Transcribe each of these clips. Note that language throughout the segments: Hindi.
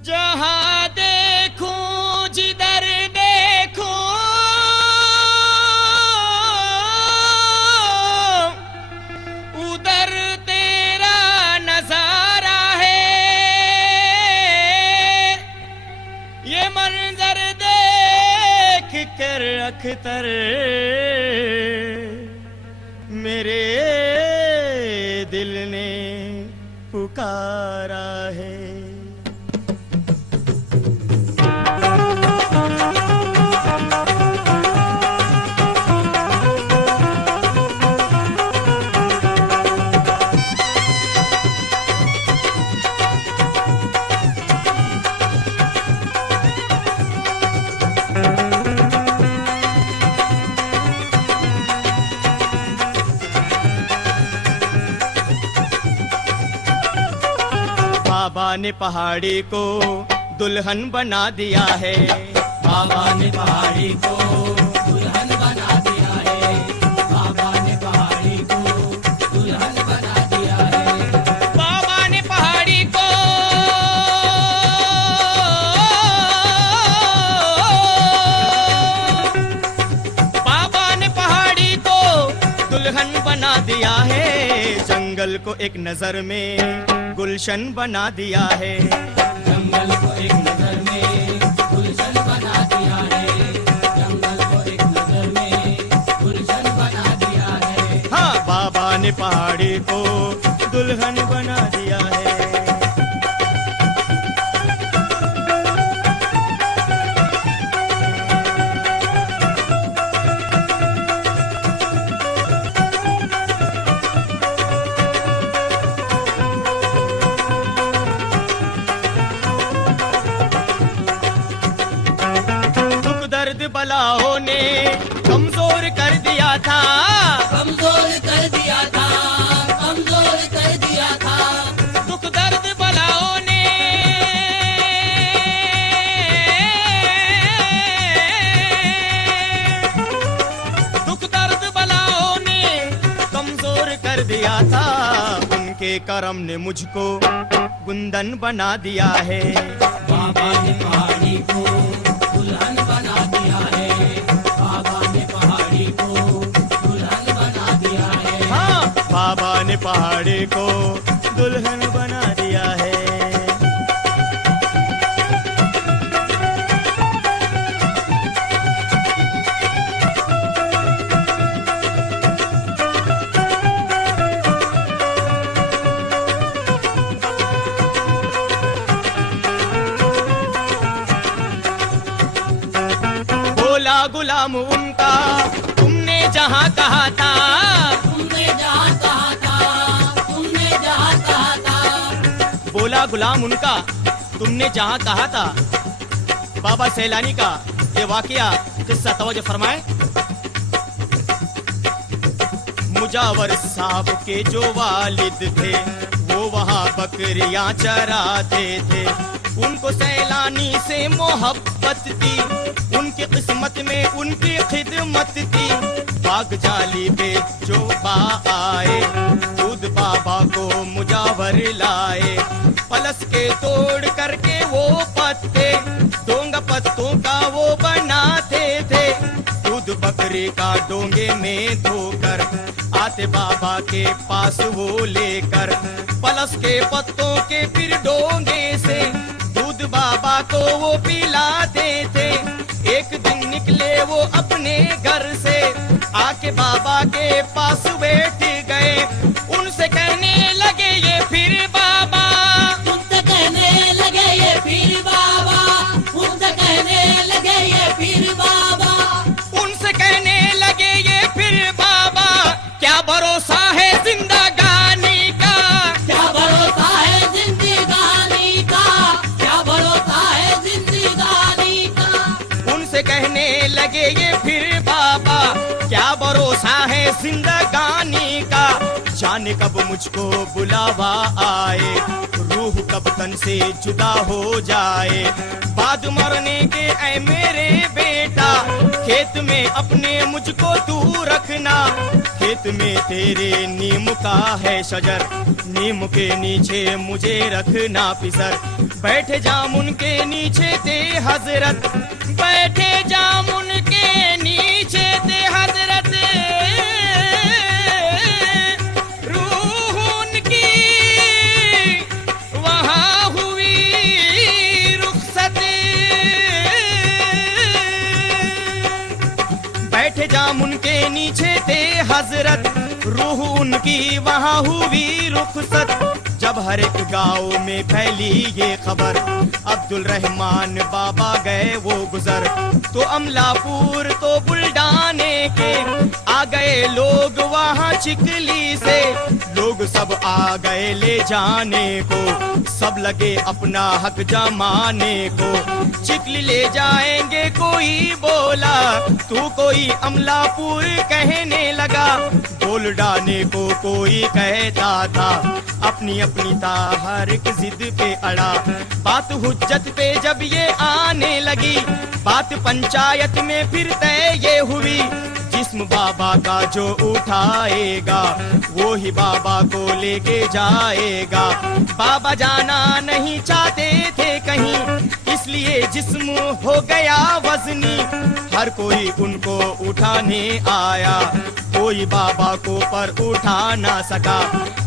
जहाँ देखूं जिधर देखूं उधर तेरा नजारा है। ये मंजर देख कर अख्तर मेरे दिल ने पुकारा है। बाबा ने पहाड़ी को दुल्हन बना दिया है। बाबा ने पहाड़ी को दुल्हन बना दिया है। बाबा ने पहाड़ी को दुल्हन बना दिया है। बाबा ने पहाड़ी को दुल्हन बना दिया है। जंगल को एक नजर में गुलशन बना दिया है। जंगल को एक नजर में गुलशन बना दिया है। जंगल को एक नजर में गुलशन बना दिया है। हाँ, बाबा ने पहाड़ी को दुल्हन बना दिया है। बलाओं ने कमजोर कर दिया था। कमजोर कर दिया था। कमजोर कर दिया था। दुख दर्द बलाओं ने दुख दर्द बलाओं ने कमजोर कर दिया था। उनके करम ने मुझको गुंदन बना दिया है। बाबा ने पहाड़ी को दुल्हन बना दिया है। बाबा ने पहाड़ी को दुल्हन बना दिया है। हाँ, बाबा ने पहाड़ी को दुल्हन बना दिया है। गुलाम उनका तुमने जहाँ कहा था। तुमने जहाँ कहा था। तुमने जहाँ कहा था। बोला गुलाम उनका तुमने जहाँ कहा था। बाबा सैलानी का ये वाकया किस्सा तवज्जो फरमाए। मुजावर साहब के जो वालिद थे वो वहाँ बकरियां चराते थे। उनको सैलानी से मोहब्बत थी। उनकी किस्मत में उनकी खिदमत थी। बाग जाली पे जो बा आए दूध बाबा को मुजावर लाए। पलस के तोड़ करके वो पत्ते डोंगा पत्तों का वो बनाते थे। दूध बकरी का डोंगे में धोकर आते बाबा के पास वो लेकर। पलस के पत्तों के फिर डोंगे से दूध बाबा को वो पिलाते थे। एक दिन निकले वो अपने घर से आके बाबा के पास बैठ गए। उनसे कहने लगे ये फिर बाबा। उनसे कहने लगे ये फिर बाबा। उनसे कहने लगे ये फिर बाबा। उनसे कहने लगे ये फिर बाबा। क्या भरोसा है जिंदगानी का। क्या भरोसा है जिंदगानी का। क्या भरोसा है जिंदगानी का। उनसे कहने लगे ये फिर बाबा। क्या भरोसा है जिंदगानी का। जाने कब मुझको बुलावा आए। रूह कब तन से जुदा हो जाए। बाद मरने के ऐ मेरे बेटा खेत में अपने मुझको तू रखना। खेत में तेरे नीम का है शजर। नीम के नीचे मुझे रखना पिसर। बैठे जामुन के नीचे थे हजरत, बैठे जामुन के नीचे थे हजरत, रूह उनकी वहाँ हुई रुखसत। बैठे जामुन के नीचे थे हजरत, रूह उनकी वहाँ हुई रुखसत। जब हर एक गाँव में फैली ये खबर, अब्दुल रहमान बाबा गए वो गुजर। तो अमलापुर तो बुल्डाने के आ गए लोग वहाँ चिकली से, लोग सब आ गए ले जाने को, सब लगे अपना हक जमाने को। चिकली ले जाएंगे कोई बोला, तू कोई अमलापुर कहने लगा। बोल डाने को कोई कहता था, अपनी अपनी था हर एक जिद पे अड़ा। बात हुज्जत पे जब ये आने लगी, बात पंचायत में फिर तय ये हुई। जिस्म बाबा का जो उठाएगा, वो ही बाबा को लेके जाएगा। बाबा जाना नहीं चाहते थे कहीं, इसलिए जिस्म हो गया वजनी। हर कोई उनको उठाने आया, कोई बाबा को पर उठा ना सका।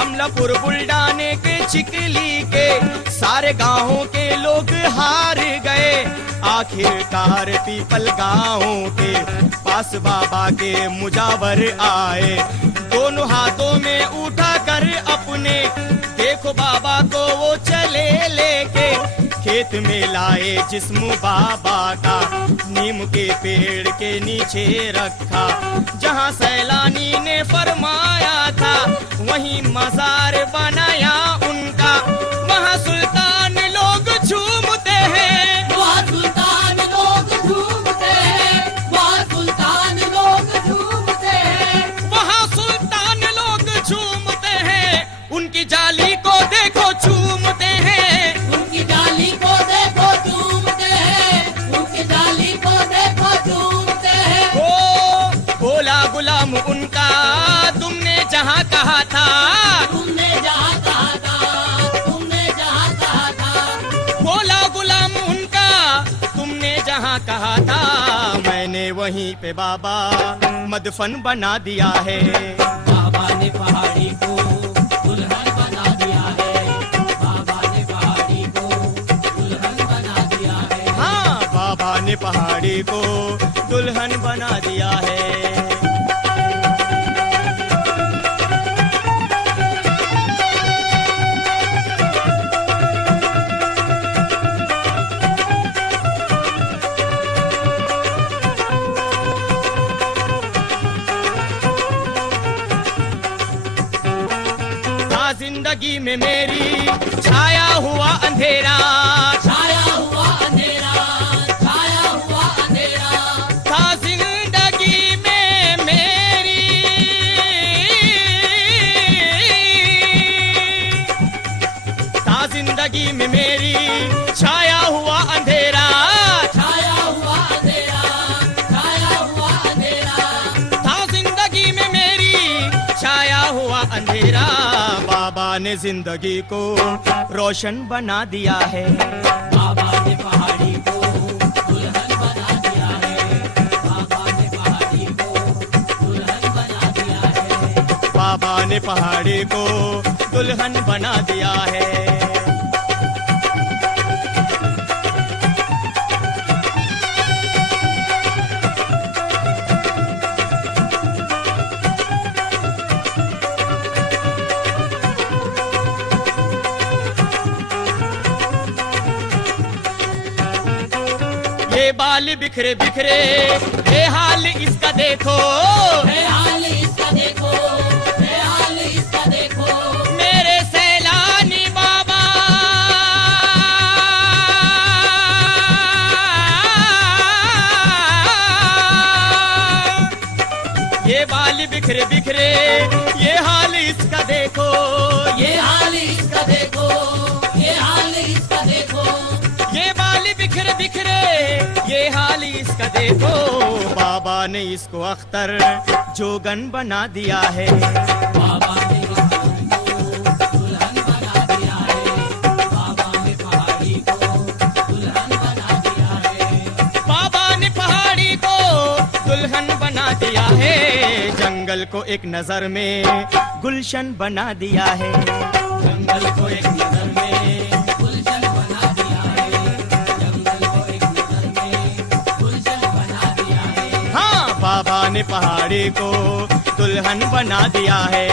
अमलापुर बुल्डाने के चिकली के सारे गांवों के लोग हार गए। आखिरकार पीपल गांवों के पास बाबा के मुजावर आए। दोनों हाथों में उठा कर अपने, देखो बाबा को वो चले लेके। खेत में लाए जिस्म बाबा का, नीम के पेड़ के नीचे रखा। जहाँ सैलानी ने फरमाया था, वहीं मजार बनाया उनका। वहाँ सुल्तान लोग झूमते हैं, वहाँ सुल्तान लोग झूमते हैं, वहाँ सुल्तान लोग झूमते हैं, वहाँ सुल्तान लोग झूमते हैं। उनकी जाली को देखो झूमते हैं, उनकी डाली को देखो झूमते हैं, उनकी डाली को देखो झूमते हैं। ओ बोला गुलाम उनका, तुमने जहाँ कहा था, तुमने जहाँ कहा था, तुमने जहाँ कहा था। बोला गुलाम उनका, तुमने जहाँ कहा था। मैंने वहीं पे बाबा मदफन बना दिया है। बाबा ने पहाड़ी को दुल्हन बना दिया है, बाबा ने पहाड़ी को दुल्हन बना दिया है। हाँ, बाबा ने पहाड़ी को दुल्हन बना दिया है। जिंदगी में मेरी छाया हुआ अंधेरा, छाया हुआ अंधेरा, छाया हुआ अंधेरा। था जिंदगी में मेरी, था जिंदगी में मेरी छाया हुआ अंधेरा, छाया हुआ अंधेरा, छाया हुआ अंधेरा। था जिंदगी में मेरी छाया हुआ अंधेरा। बाबा ने जिंदगी को रोशन बना दिया है। बाबा ने पहाड़ी को दुल्हन बना दिया है, बाबा ने पहाड़ी को दुल्हन बना दिया है। बाबा ने पहाड़ी को दुल्हन बना दिया है। ये बाल बिखरे बिखरे, ये हाल इसका देखो, है हाल इसका देखो, है हाल इसका देखो। मेरे सैलानी बाबा। ये बाल बिखरे बिखरे, ये हाल इसका देखो, ये हाल इसका देखो, ये हाल इसका देखो। ये बाल बिखरे बिखरे, ये हाल इसका देखो। बाबा ने इसको अख्तर जोगन बना दिया है। बाबा ने दुल्हन बना दिया है, बाबा ने पहाड़ी को एक नजर में गुलशन बना दिया है। जंगल को एक नजर में गुलशन बना दिया है। जंगल को एक नजर में गुलशन बना दिया है। हाँ, बाबा ने पहाड़ी को दुल्हन बना दिया है।